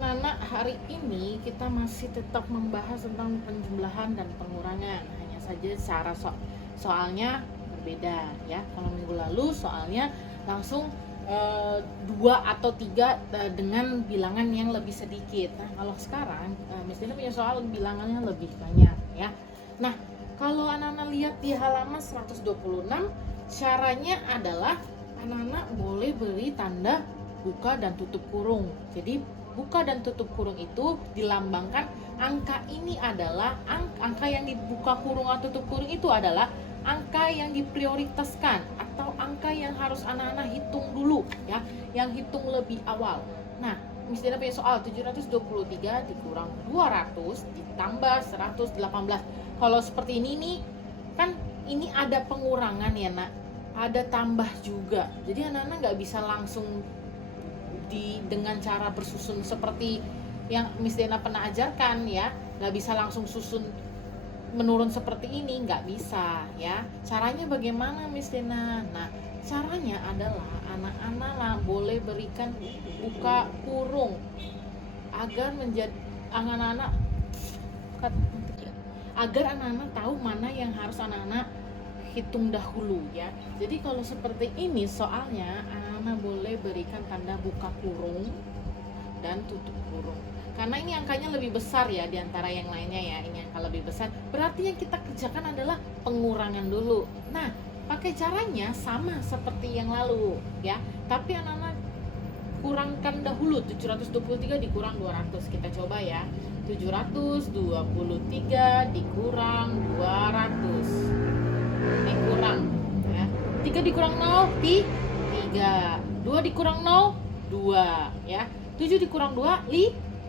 Nana, hari ini kita masih tetap membahas tentang penjumlahan dan pengurangan. Hanya saja cara soalnya berbeda ya. Kalau minggu lalu soalnya langsung dua atau tiga dengan bilangan yang lebih sedikit. Nah, kalau sekarang mestinya punya soal bilangannya lebih banyak ya. Nah, kalau anak-anak lihat di halaman 126, caranya adalah anak-anak boleh beri tanda buka dan tutup kurung. Jadi buka dan tutup kurung itu dilambangkan angka ini adalah angka yang dibuka kurung atau tutup kurung itu adalah angka yang diprioritaskan atau angka yang harus anak-anak hitung dulu ya, yang hitung lebih awal. Nah, misalnya punya soal 723 dikurang 200 ditambah 118. Kalau seperti ini nih kan ini ada pengurangan ya nak, ada tambah juga. Jadi anak-anak nggak bisa langsung dengan cara bersusun seperti yang Miss Dena pernah ajarkan ya, nggak bisa langsung susun menurun seperti ini, nggak bisa ya. Caranya bagaimana Miss Dena? Nah, caranya adalah anak-anak boleh berikan buka kurung agar menjadi anak-anak tahu mana yang harus anak-anak hitung dahulu ya. Jadi kalau seperti ini soalnya anak-anak boleh berikan tanda buka kurung dan tutup kurung. Karena ini angkanya lebih besar ya diantara yang lainnya ya. Ini angka lebih besar. Berarti yang kita kerjakan adalah pengurangan dulu. Nah, pakai caranya sama seperti yang lalu ya. Tapi anak-anak kurangkan dahulu 723 dikurang 200. Kita coba ya. 723 dikurang 200. Dikurang ya. 3 dikurang 0 3. 2 dikurang 0 2 ya. 7 dikurang 2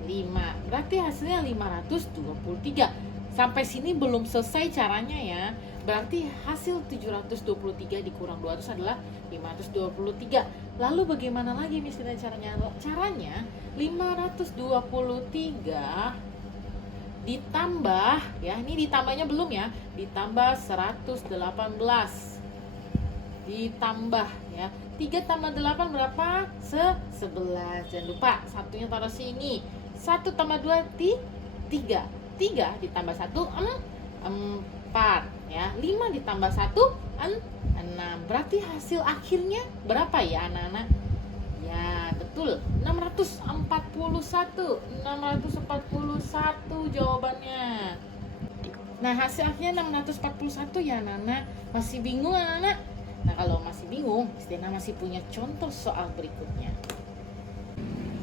5. Berarti hasilnya 523. Sampai sini belum selesai caranya ya. Berarti hasil 723 dikurang 200 adalah 523. Lalu bagaimana lagi misalnya caranya? Caranya 523 ditambah ya, ini ditambahnya belum ya, ditambah 118 ditambah ya, 3 tambah 8 berapa? 11. Jangan lupa satunya taruh sini. 1 tambah 2 3 ditambah 1 4 ya. 5 ditambah 1 6. Berarti hasil akhirnya berapa ya anak-anak? Ya, betul. 641 jawabannya. Nah, hasil akhirnya 641 ya, Nana. Masih bingung, anak-anak? Nah, kalau masih bingung, Miss Dena masih punya contoh soal berikutnya.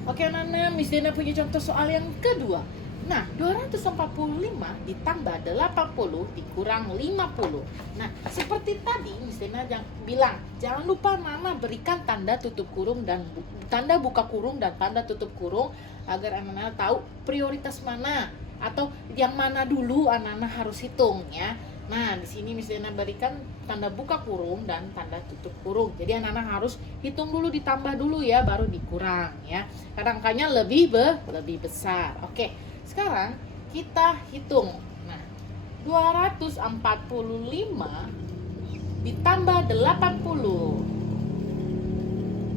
Oke, Nana, Miss Dena punya contoh soal yang kedua. Nah, 245 ditambah 80 dikurang 50. Nah, seperti tadi Miss Dena bilang, jangan lupa Nana berikan tanda tutup kurung dan tanda buka kurung dan tanda tutup kurung agar anak-anak tahu prioritas mana atau yang mana dulu anak-anak harus hitung ya. Nah, di sini Miss Dena berikan tanda buka kurung dan tanda tutup kurung. Jadi anak-anak harus hitung dulu, ditambah dulu ya, baru dikurang ya. Karena angkanya lebih besar. Oke, sekarang kita hitung. Nah, 245 ditambah 80.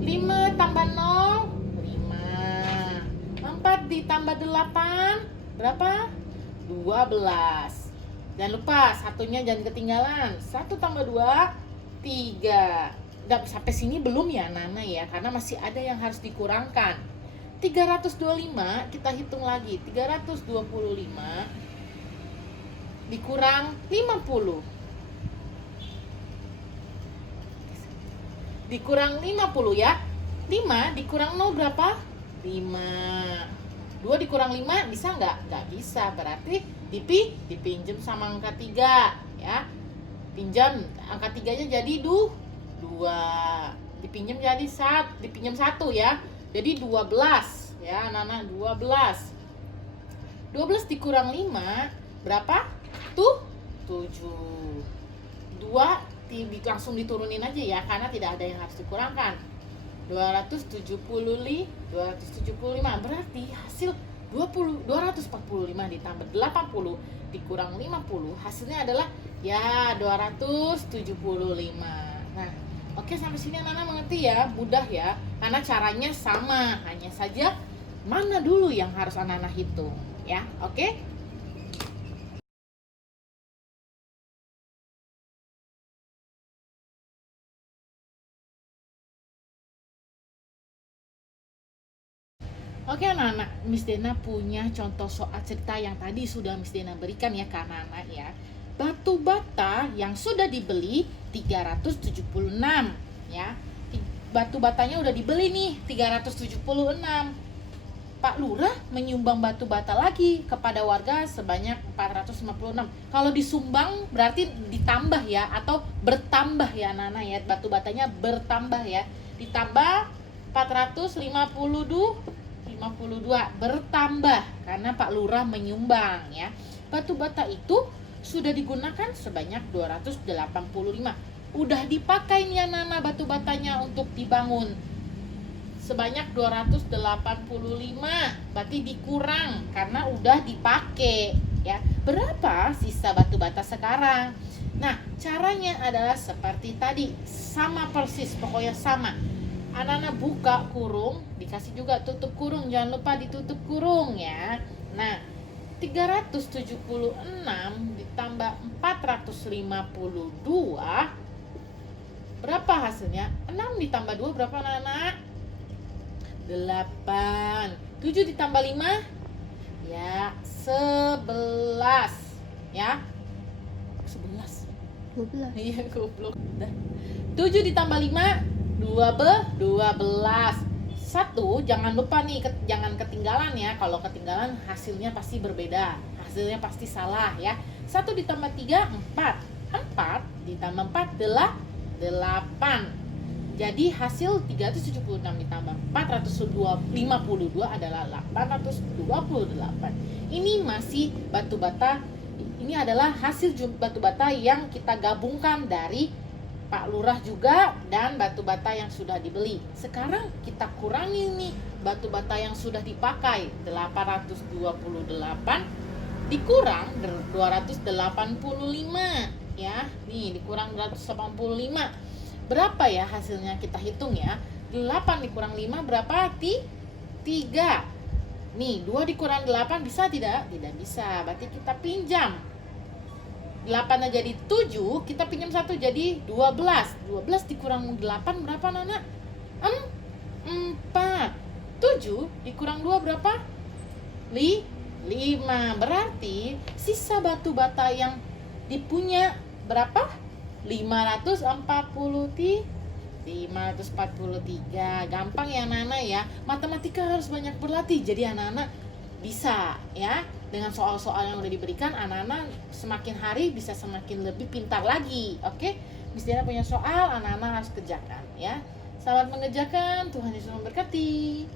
5 tambah 0 5. 4 ditambah 8 berapa? 12. Jangan lupa satunya jangan ketinggalan. 1 tambah 2 3. Udah sampai sini belum ya Nana ya, karena masih ada yang harus dikurangkan. 325 kita hitung lagi. 325 dikurang 50. Dikurang 50 ya. 5 dikurang 0 berapa? 5. 2 dikurang 5 bisa nggak? Nggak bisa. Berarti dipinjam sama angka 3 ya. Pinjam angka 3-nya jadi 2. Dipinjam jadi 1 ya. Jadi 12 ya, Nana 12. 12 dikurang 5 berapa? 7. 2 langsung diturunin aja ya, karena tidak ada yang harus dikurangkan. 275 berarti hasil 245 ditambah 80 dikurang 50 hasilnya adalah ya 275. Nah, oke, sampai sini anak-anak mengerti ya, mudah ya, karena caranya sama, hanya saja mana dulu yang harus anak-anak hitung ya. Oke? Oke anak-anak, Miss Dena punya contoh soal cerita yang tadi sudah Miss Dena berikan ya ke anak-anak ya. Batu bata yang sudah dibeli 376 ya. Batu batanya udah dibeli nih 376. Pak Lurah menyumbang batu bata lagi kepada warga sebanyak 456. Kalau disumbang berarti ditambah ya, atau bertambah ya anak-anak ya. Batu batanya bertambah ya. Ditambah 452 bertambah karena Pak Lurah menyumbang ya. Batu bata itu sudah digunakan sebanyak 285. Udah dipakai nih anak-anak batu batanya untuk dibangun sebanyak 285, berarti dikurang karena udah dipakai ya. Berapa sisa batu bata sekarang? Nah, caranya adalah seperti tadi, sama persis, pokoknya sama. Anak-anak buka kurung, dikasih juga tutup kurung, jangan lupa ditutup kurung ya. Nah, 376 ditambah 452 berapa hasilnya? 6 ditambah 2 berapa anak-anak? 8. 7 ditambah 5 ya 11 ya. 11. 12. Iya goblok. 7 ditambah 5 12. 1 jangan lupa nih, jangan ketinggalan ya. Kalau ketinggalan hasilnya pasti berbeda. Hasilnya pasti salah ya. 1 ditambah 3 4. 4 ditambah 4 adalah 8. Jadi hasil 376 ditambah 452 adalah 828. Ini masih batu bata. Ini adalah hasil batu bata yang kita gabungkan dari Pak Lurah juga dan batu bata yang sudah dibeli. Sekarang kita kurangi nih batu bata yang sudah dipakai. 828 dikurang 285 ya. Nih dikurang 285. Berapa ya hasilnya, kita hitung ya. 8 dikurang 5 berapa? 3. Nih 2 dikurang 8 bisa tidak? Tidak bisa, berarti kita pinjam 8 jadi 7, kita pinjam 1 jadi 12. 12 dikurang 8 berapa Nana? 4. 7 dikurang 2 berapa? 5. Berarti sisa batu bata yang dipunya berapa? 543. Gampang ya anak-anak ya. Matematika harus banyak berlatih. Jadi anak-anak bisa ya. Dengan soal-soal yang udah diberikan, anak-anak semakin hari bisa semakin lebih pintar lagi. Oke? Miss Diana punya soal, anak-anak harus kerjakan ya. Selamat mengerjakan, Tuhan Yesus memberkati.